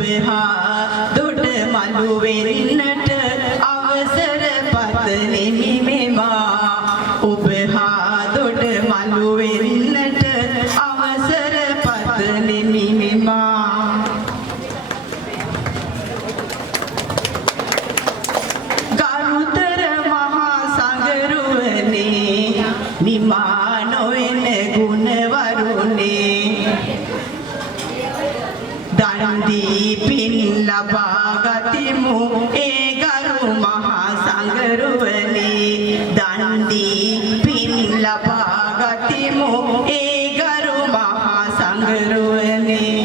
හා දොඩ මලු වෙන්නට අවසර පතනෙමි මෙමා ඔබ හා දොඩ මලු වෙන්නට අවසර පතනෙමි මෙමා ගරුතර මහා සංගරුවනේ නිමා නොවන ගුණවරුනේ දන්දී පින් ලබා ගතිමු ඒ ගරු මහා සංගරුවනේ දන්දී පින් ලබා ගතිමු ඒ ගරු මහා සංගරුවනේ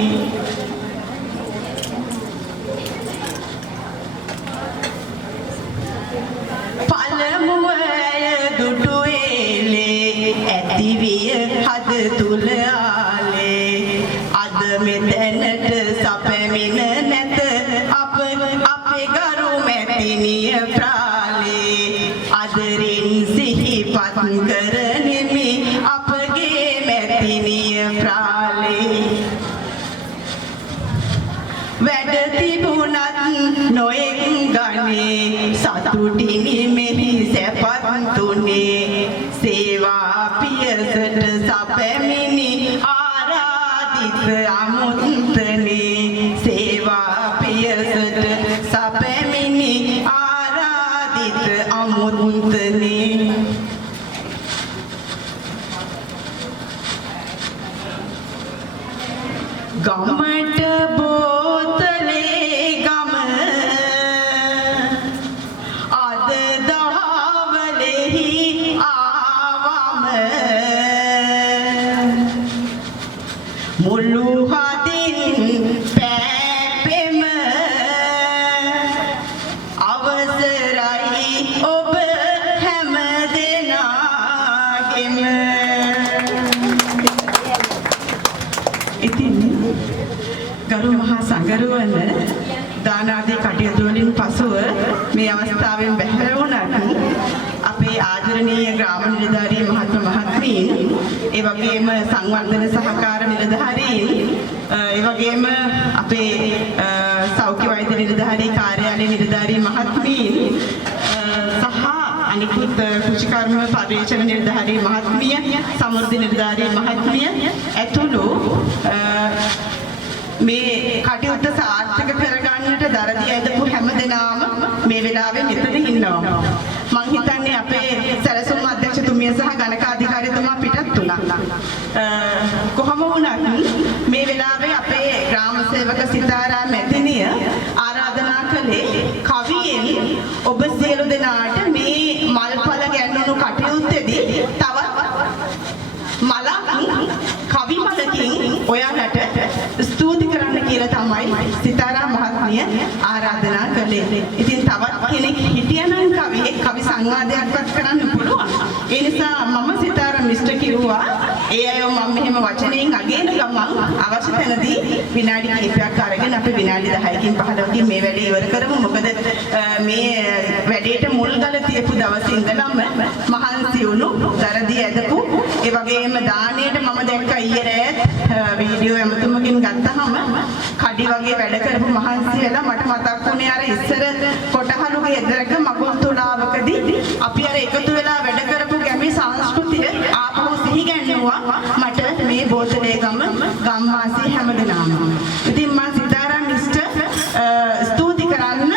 පළමුව දුටු ඒලේ ඇතිවිය හද තුල ආලේ අද මෙතැනට සැපෙමින නැත අපේ ගරු මැතිනිය ප්‍රාලේ අදරින් සිහිපත් කරනෙමි අපගේ මැතිනිය ප්‍රාලේ වැඩ තිබුණත් නොයෙක් ගනේ සතුටිනි මෙහි සැපත් තුනේ සේවා පියසට සැපෙමිනි ආරාධිත අමුත්තනේ සේවා පියසට සැපෙමිනි ආරාධිත අමුත්තනේ ගමට බෝතලේ ගම අද දහවලෙහි ආවම මුළු හදින් පැපෙම අවසරයි ඔබ හැම දෙනාගෙම ඉතින් ගරු මහා සංගරුවන දාන ආදී කටයුතු වලින් පසුව මේ අවස්ථාවෙන් බැහැර වුණත් අපේ ආදරණීය ග්‍රාම නිලධාරී මහත්ම මහත්මීන් ඒ වගේම සංවර්ධන සහකාර නිලධාරීන් ඒ වගේම අපේ සෞඛ්‍ය වෛද්‍ය නිලධාරී කාර්යාලයේ නිලධාරී මහත්මීන් සහ අනිකුත් කෘෂිකර්ම පරිවේෂණ නිලධාරී මහත්මිය සමෘද්ධි නිලධාරී මහත්මිය ඇතුළු මේ කටයුත්ත සාර්ථක කරගන්නට දරදී ඇදපු හැම දෙනාම මේ වෙලාවේ මෙතන ඉන්නවා. මං හිතන්නේ අපේ සැලසුම් අධ්‍යක්ෂතුමිය සහ ගණකාධිකාරීතුමා පිටත් වුණා. කොහොම වුණත් මේ වෙලාවේ අපේ ග්‍රාම සේවක සිතාරා මැතිණිය ආරාධනා කළේ කවියෙන් ඔබ සියලු දෙනාට මේ මල්පල ගැන්වුණු කටයුත්තේදී තවත් මලක් කවි මලකින් ඔයාලට ස්තුති කරන්න කියලා තමයි සිතාරා මහත්මිය ආරාධනා කළේ. ඉතින් තවත් කෙනෙක් හිටියනම් කවි සංවාදයක්වත් කරන්න පුළුවන්. ඒ නිසා මම සිතාරා මිස්ටර් කිව්වා ඒ අය මම මෙහෙම වචනයෙන් අගයන ගමන් අවශ්‍ය තැනදී විනාඩි කිහිපයක් අරගෙන අපි විනාඩි 10කින් 15කින් මේ වැඩේ ඉවර කරමු. මොකද මේ වැඩේට මුල් ගල තියපු දවසේ ඉඳලම මහන්සි වුණු දරදී ඇදපු ඒ වගේම දාණයට මම දැක්කා ඊයේ රෑ වීඩියෝ එමතුමකින් ගත්තාම කඩි වගේ වැඩ කරපු මහන්සි වෙලා මට මතක් වුණේ අර ඉස්සර කොටහලුගේ එදරක මකුල් තුඩාවකදී අපි අර එකතු වෙලා වැඩ කරපු ගැමි සංස්කෘතිය ආපහු සිහි ගැන්වුවා මට මේ බෝතලේ ගම්වාසී හැමදෙනාම. ඉතින් මම සිතාරා මිස්ටර් ස්තුති කරන්න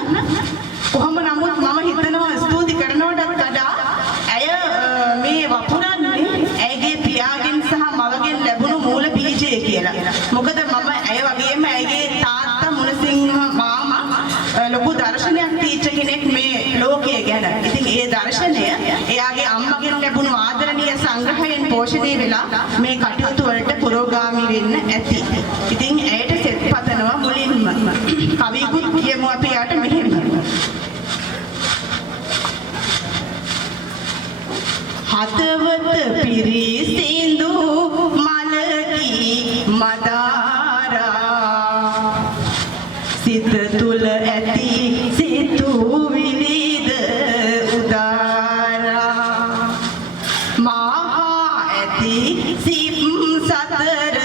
කොහොම නමුත් මම හිතනවා ස්තුති කරනවටත් වඩා ඇය මේ වපුරන්නේ ඇයගේ පියාගෙන් සහ මවගෙන් ලැබුණු මූල බීජය කියලා. මොකද මම ඇය වගේම ඇයගේ තාත්තා මුණසිංහ මාමා ලොකු දර්ශනයක් තීච්ච කෙනෙක් මේ ලෝකයේ ගැන. ඉතින් ඒ දර්ශනය එයාගේ අම්මගෙන් ලැබුණු ආදරණීය සංග්‍රහයෙන් පෝෂණය වෙලා මේ කටයුතු වලට පුරෝගාමී වෙන්න ඇති. ඉතින් ඇයට සෙත් පතනවා මුලින්ම. කවිකුත් කියමු අපි යාට මෙහෙම. හතවත පිරිසිදු මලකි මදාරා සිත තුල ඇති සිතුවිලිද උදාරා මහා ඇති සිප් සතර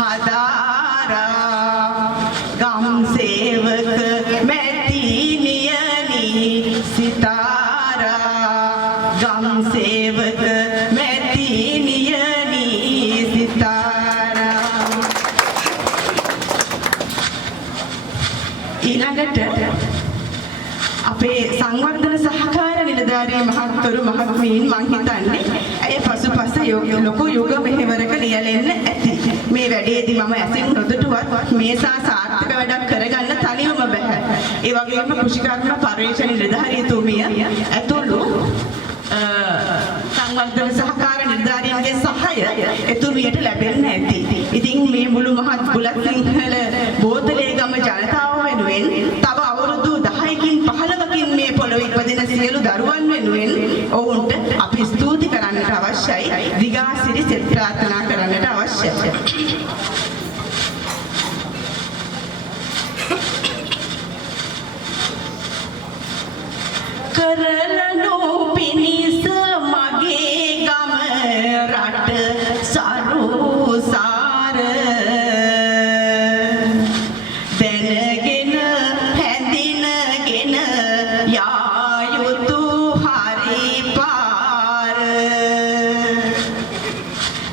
හදාරා ගම්සේ ඊළඟට අපේ සංවර්ධන සහකාර නිලධාරී මහත්වරු මහත්මීන් මං හිතන්නේ ඇය පසුපස ලොකු යුග මෙහෙවරක ලියලෙන්න ඇති. මේ වැඩේදී මම ඇසින් නොදුටුවත් මේසා සාර්ථක වැඩක් කරගන්න තනියම බෑ. ඒ වගේම කෘෂිකර්ම පරිශ්‍රණ නිලධාරීතුමිය ඇතුළු සංවර්ධන සහකාර නිලධාරීන්ගේ සහාය එතුමියට ලැබෙන්න ඇති. ඉතින් මේ මුළු මහත් බුලත් සිංහල බෝතලේ ගම ජනතාව වෙනුවෙන් තව අවුරුදු 10කින් 15කින් මේ පොළොවේ ඉපදෙන සියලු දරුවන් වෙනුවෙන් ඔවුන්ට අපි ස්තුති කරන්නට අවශ්‍යයි. දිගාසිරි සෙත් ප්‍රාර්ථනා කරන්නට අවශ්‍යයි. කරලනෝ පිනිස මගේ ගම රට සරුසාර දැනගෙන හැඳිනගෙන යා යුතු හරි පාර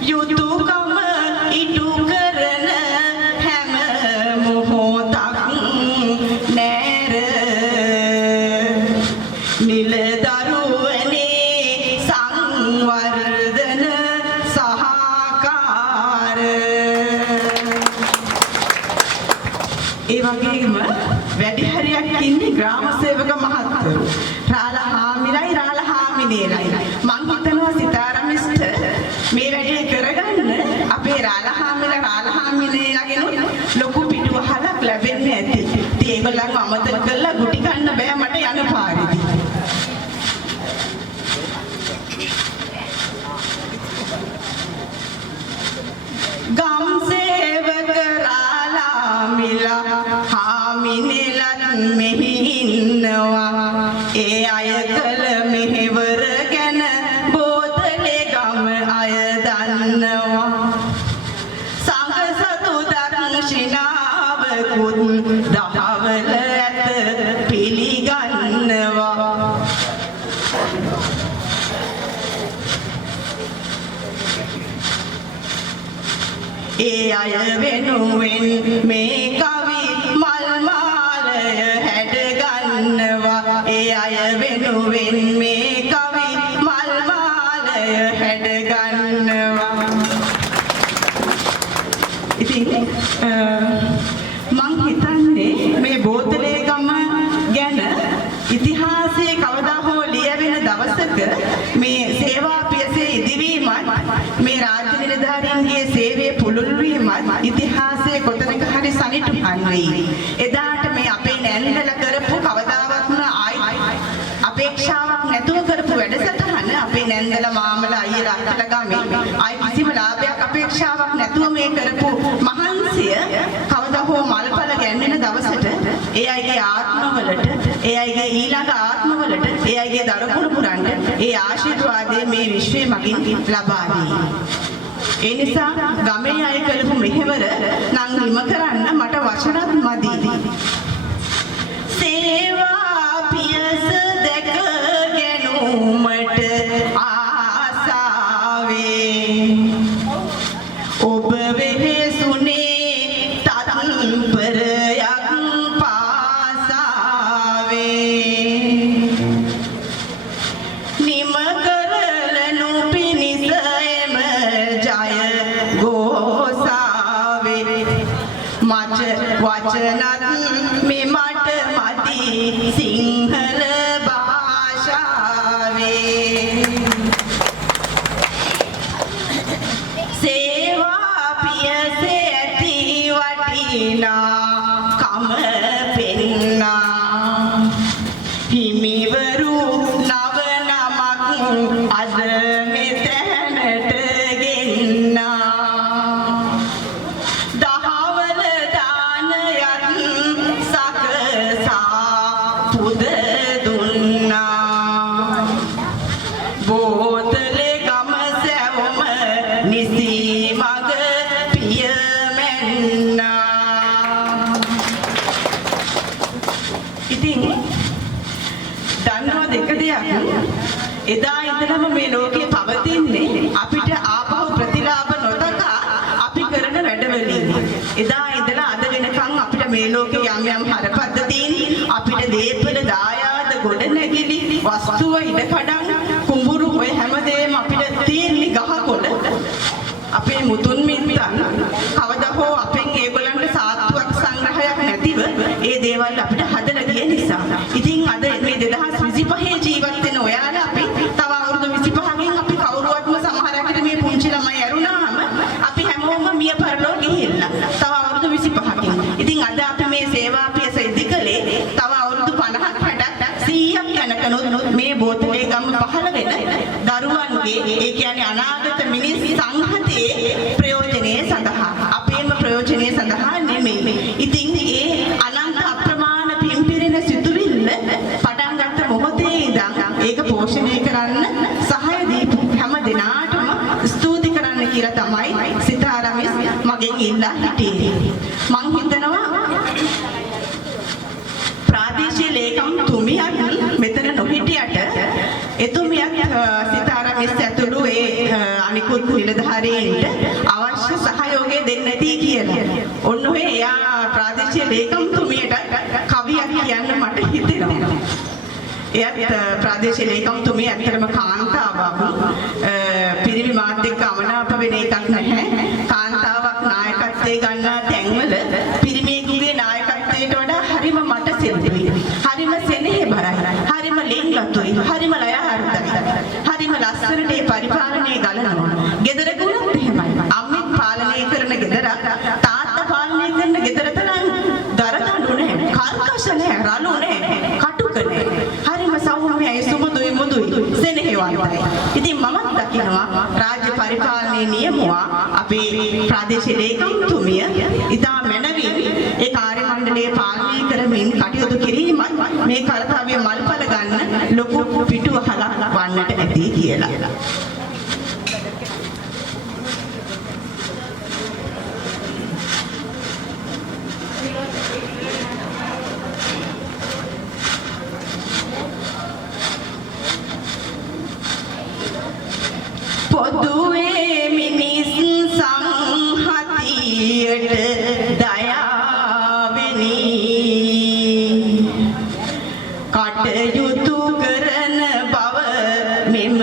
යුතුයකම ඉටු කරන හැම මොහොතක් නෑර නිලදරුවනේ සංවර්ධන සහකාර. ඒ වගේම වැඩි හරියක් ඉන්නේ ග්‍රාම සේවක මහත්වරු. රාලහාමිනේලයි. මං හිතනවා සිතාරමිස්ට මේ වැඩේ කරගන්න අපේ රාලහාමිනේලාගෙන ලොකු පිටුවහලක් ලැබෙන්න ඇති. ඉතින් ඒගොල්ලන්ව අමතක කරලා ගුටි කන්න බෑ මට යන පාරේදී. ගම් සේවක රාලහාමිලා හාමිනේලත් මෙහි ඉන්නවා. ඒ අය කළ මෙහෙවර ගැන බෝතලේ ගම අය දන්නවා. සංඝ සතු දර්ශනාවකුත් දහවල ඇත පිළිගන්නවා. ඒ අය වෙනුවෙන් මේ කවි මල් මාලය හැඩ ගන්නවා. ඒ අය වෙනුවෙන් මේ කවි මල් මාලය හැඩ ගන්නවා. ඉතින් මං හිතන්නේ මේ බෝතලේ ගම ගැන ඉතිහාසයේ කවදා හෝ ලියවෙන දවසක මේ සේවා පියසේ ඉදිවීමත් මේ රාජ්‍ය නිලධාරීන්ගේ සේවයේ පුළුල් වීමත් ඉතිහාසයේ කොතනක හරි සනිටුහන් වෙයි. එදාට මේ අපේ නැන්දලා කරපු කවදාවත්ම අපේක්ෂාවක් නැතුව කරපු වැඩසටහන අපේ නැන්දලා මාමලා අයියලා අත්තලා ගමේ ආයි කිසිම ලාභයක් අපේක්ෂාවක් නැතුව මේ කරපු මහන්සිය කවදා හෝ මල්පල ගැන්වෙන දවසට ඒ අයගේ ආත්මවලට ඒ අයගේ ඊළඟ ආත්මවලට ඒ අයගේ දරපුරු පුරන්න ඒ ආශිර්වාදය මේ විශ්වයේ මගින් ලබා දී. ඒ නිසා ගමේ අය කරපු මෙහෙවර නම් නිම කරන්න මට වචනත් මදි. සේවා පියස දැක ගැනුමට ආසාවේ ඔබ වෙහෙසුනේ තත්පරයක් පාසාවේ නිම කරලනු පිණිස එම ජය ගෝසාවේ මච වචනත් මෙමට මදි සිංහල භාෂාවේ සේවා පියසේ ඇති වටිනා කම පෙන්නා හිමිවරු නව නමක් අද මෙතැනට ගෙන්නා දහවල දානයත් සකසා පුද දුන්නා බෝතලේ ගම සැවොම නිසි මග පිය මැන්නා. ඉතින් දන්නවා දෙක දෙයක් එදා ඉඳලම මේ ලෝකේ පවතින්නේ අපිට ආපහු ප්‍රතිලාභ නොතකා අපි කරන වැඩවලින්. එදා ඉඳලා අද වෙනකන් අපිට මේ ලෝකේ යම් යම් හරපද්ධති දේවල් අපිට හදලා තියෙන නිසා. ඉතින් අද මේ 2025 ජීවත් වෙන ඔයාලා අපි තව අවුරුදු 25කින් අපි කවුරුවත්ම සමහරකට මේ පුංචි ළමයි ඇරුණාම අපි හැමෝම මිය පරලෝ ගිහිල්ලා. තව අවුරුදු 25කින්. ඉතින් අද අපි මේ සේවා පියස ඉදිකලේ තව අවුරුදු 50ක් 60ක් 100ක් යනකනොත් මේ බෝතලේ ගම පහළ වෙන දරුවන්ගේ ඒ කියන්නේ අනාගත මිනිස් සංහතයේ ප්‍රයෝජනයේ සඳහා අපේම ප්‍රයෝජනයේ සඳහා නෙමෙයි. ඉතින් ඒ අනන්ත අප්‍රමාණ පිම්පිරෙන සිතුවිල්ල පටන් ගත්ත මොහොතේ ඉඳන් ඒක පෝෂණය කරන්න සහාය දීපු හැම දිනාටම ස්තුති කරන්න කියලා තමයි සිතාරමිස් මගෙන් ඉල්ලා හිටියේ. මං හිතනවා ප්‍රාදේශීය ලේකම් තුමියක් මෙතන නොහිටියට එතුමියක් සිතාරමිස් ඇතුළු ඒ අනිකුත් නිලධාරීන්ට අවශ්‍ය සහයෝගය දෙන්න නැති කියලා. ඔන්න ඔය එයා ප්‍රාදේශීය ලේකම් තුමියට කවියක් කියන්න මට හිතෙනවා. එයත් ප්‍රාදේශීය ලේකම් තුමිය ඇත්තටම කාන්තාවක්. පිරිමි මාත් එක්ක අමනාප වෙන එකක් නැහැ. කාන්තාවක් නායකත්වයේ ගන්නා තැන්වල පිරිමියෙකුගේ නායකත්වයට වඩා හරිම මට සෙල්ලුයි. හරිම සෙනෙහබරයි. හරිම ලෙන්ගතුයි. හරිම ලයාහර්ධයි. හරිම ලස්සනට ඒ පරිපාලනයේ ගලනවා. ගෙදරකුණත් එහෙමයි. අම්මෙක් පාලනය කරන ගෙදර තාත්තා පාලනය කරන ගෙදර තරම් දරදඬු නැහැ. කර්කශ නැහැ. රළු නැහැ. කටුක නැහැ. හරිම සෞම්‍යයි සුමුදුයි මුදුයි සෙනෙහවන්තයි. ඉතින් මමත් දකිනවා රාජ්‍ය පරිපාලනයේ නියමුවා අපේ ප්‍රාදේශීය ලේකම්තුමිය ඉතා මැනවින් ඒ කාර්ය මණ්ඩලයේ පාලනය කරමින් කටයුතු කිරීමත් මේ කර්තව්‍ය මල්පල ගන්න ලොකු පිටුවහලක් වන්නට ඇති කියලා. පොදුවේ මිනිස් සංහතියට දයාවෙනි කටයුතු කරන බව මෙම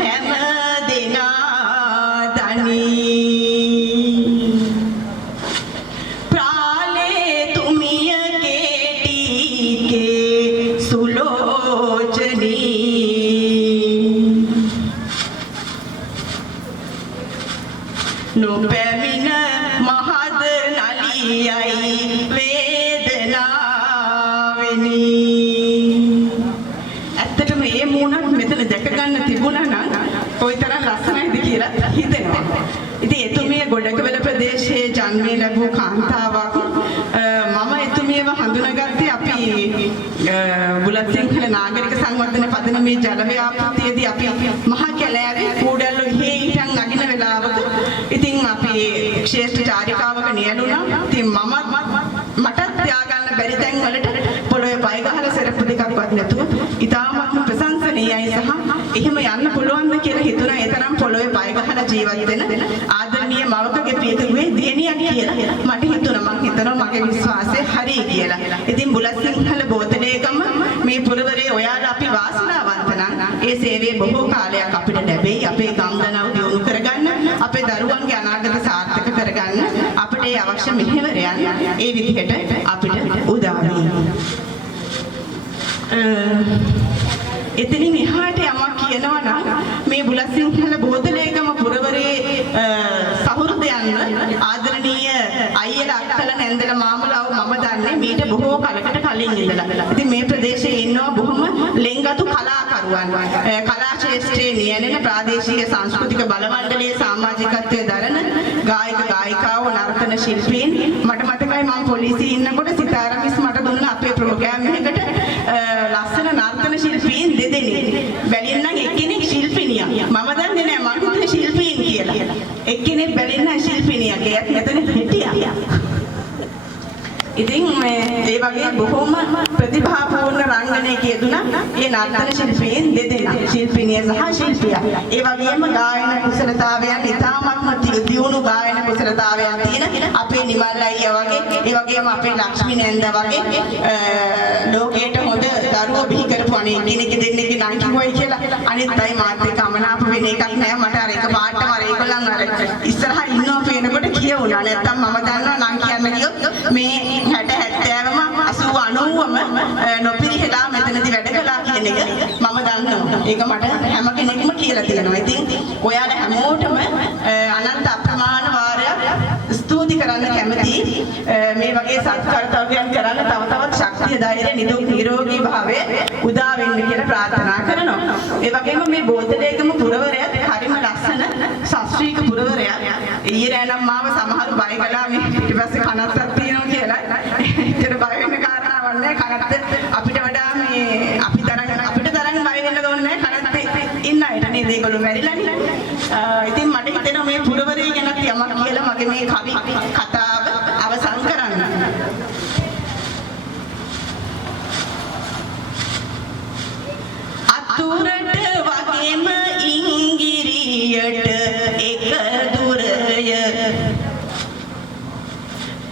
හැම දෙනා දනි. ප්‍රාලේ තුමිය කේටිකේ සුලෝචනී නොපැමිණ මහද නලියයි වේදනාවෙනි. ඇත්තටම මේ මූණක් මෙතන දැක ගන්න තිබුණා නම් කොයිතරම් ලස්සනයිද කියලා හිතෙනවා. ඉතින් එතුමිය ගොඩකවල ප්‍රදේශයේ ජන්මේ ලැබූ කාන්තාවක්. මම එතුමියව හඳුනාගත්තේ අපි බුලත් සිංහල නාගරික සංවර්ධන පදනමේ ජල ව්‍යාපෘතියේදී අපි මහ කැලෑවේ කූඩැල්ල ගිහේ හිටන් නගින වෙලාවක ඉතින් අපි ක්ෂේත්‍ර චාරිකාවක නියැලුණා. ඉතින් මටත් තියාගන්න බැරි තැන් වලට පොළොවේ පය ගහලා සෙරප්පු දෙකක්වත් නැතුව ඉතාමත්ම ප්‍රශංසනීයයි සහ එහෙම යන්න පුළුවන්ද කියලා හිතුණා. ඒ තරම් පොළොවේ පය ගහලා ජීවත් වෙන ආදරණීය මවකගේ පියතුරුවේ දියණියක් කියලා මට හිතුණා. මම හිතනවා මගේ විශ්වාසය හරි කියලා. ඉතින් බුලත් සිංහල බෝතලේගම මේ පුරවරේ ඔයාලා අපි වාසනාවන්ත නම් ඒ සේවයේ බොහෝ කාලයක් අපිට ලැබෙයි. අපේ ගම්දනව් දියුණු කරගන්න, අපේ දරුවන්ගේ අනාගත සාර්ථක කරගන්න අපිට ඒ අවශ්‍ය මෙහෙවරයන් ඒ විදිහට අපිට උදා වෙයි. එතනින් එහාට යමක් කියනවා නම් මේ බුලත් සිංහල බෝතලේගම පුරවරේ සහෘදයන් ආදරණීය අයියලා අක්කලා නැන්දලා මාමලාව මම දන්නේ මීට බොහෝ කලකට කලින් ඉඳලා. ඉතින් මේ ප්‍රදේශයේ ඉන්නවා බොහොම ලෙන්ගතු කලාකරුවන්. කලා ක්ෂේත්‍රයේ නියැලෙන ප්‍රාදේශීය සංස්කෘතික බලමණ්ඩලයේ සමාජිකත්වයේ දරන ගායක ගායිකාවෝ නර්තන ශිල්පීන්. මට මතකයි මම පොලිසියේ ඉන්නකොට සිතාරමිස් මට දුන්න අපේ ප්‍රෝග්‍රෑම් එකකට ලස්සන නර්තන ශිල්පීන් දෙදෙනෙක්. බැලින්නම් එක්කෙනෙක් ශිල්පිනියක්. මම දන්නේ නැහැ මම හිතුවේ ශිල්පීන් කියලා. එක්කෙනෙක් බැලින්නම් ශිල්පිනියක්. ඒත් මෙතන හිටියා. ඉතින් ඒ වගේ බොහොම ප්‍රතිභාපූර්ණ රංගනයක යෙදුණා ඒ නර්තන ශිල්පීන් දෙදෙනා. ශිල්පිනිය සහ ශිල්පියා. ඒ වගේම ගායන කුසලතාවයන් ඉතාමත්ම දියුණු ගායන කුසලතාවයන් තියෙන අපේ නිමල් අයියා වගේ, ඒ වගේම අපේ ලක්ෂ්මී නැන්දා වගේ ලෝකයට හොඳ දරුවෝ බිහි කරපු අනේ කෙනෙක් දෙන්නෙක් නම් කිව්වයි කියලා අනිත් අය මාත් එක්ක අමනාප වෙන එකක් නෑ. මට අර එක පාටම අර ඒගොල්ලන් අර ඉස්සරහා ඉන්නව පේනකොට කියවුණා. නැත්තම් මම දන්නවා නම් කියන්න ගියොත් මේ 60 70ම 80 නොපිරිහෙලා මෙතනදී වැඩ කළා කියන එක මම දන්නවා. ඒක මට හැම කෙනෙක්ම කියලා තියෙනවා. ඉතින් ඔයාලා හැමෝටම අනන්ත අප්‍රමාණ වාරයක් ස්තුති කරන්න කැමතියි. මේ වගේ සත්කර්තව්‍යයන් කරන්න තව තවත් ශක්තිය ධෛර්ය නිරෝගී භාවය උදා වෙන්න කියලා ප්‍රාර්ථනා කරනවා. ඒ වගේම මේ බෝතලේකම පුරවරයත් හරිම ලස්සන ශාස්ත්‍රීය පුරවරයක්. ඊයේ රෑ නම් මාව සමහරු බය කළා මේ පිටිපස්සේ කනත්තක් තියෙනවා කියලා. ඒතර බය වෙන්න කාරණාවක් නැහැ. කනත්ත අපිට වඩා මේ අපිට තරම් බය වෙන්න ඕනේ නැහැ. කනත්ත ඉන්න අයට නේද ඒගොල්ලෝ මැරිලානේ. ඉතින් මට හිතෙනවා මේ පුරවරය ගැන යමක් කියලා මගේ මේ කවි කතාව අවසන් කරන්න. අතුරට වගේම ඉංගිරියට එක දුරය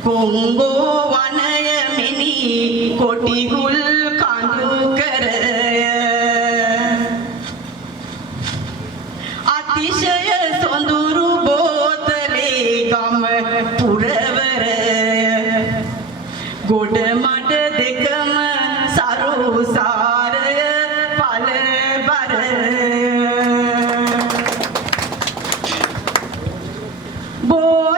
කොංගෝ වනය මිනි කොටිගුල් කඳු කරය අතිශය සොඳුරු බෝතලේ ගම පුරවරය ගොඩ මඩ දෙකම සරුසාරය පළබරය බෝ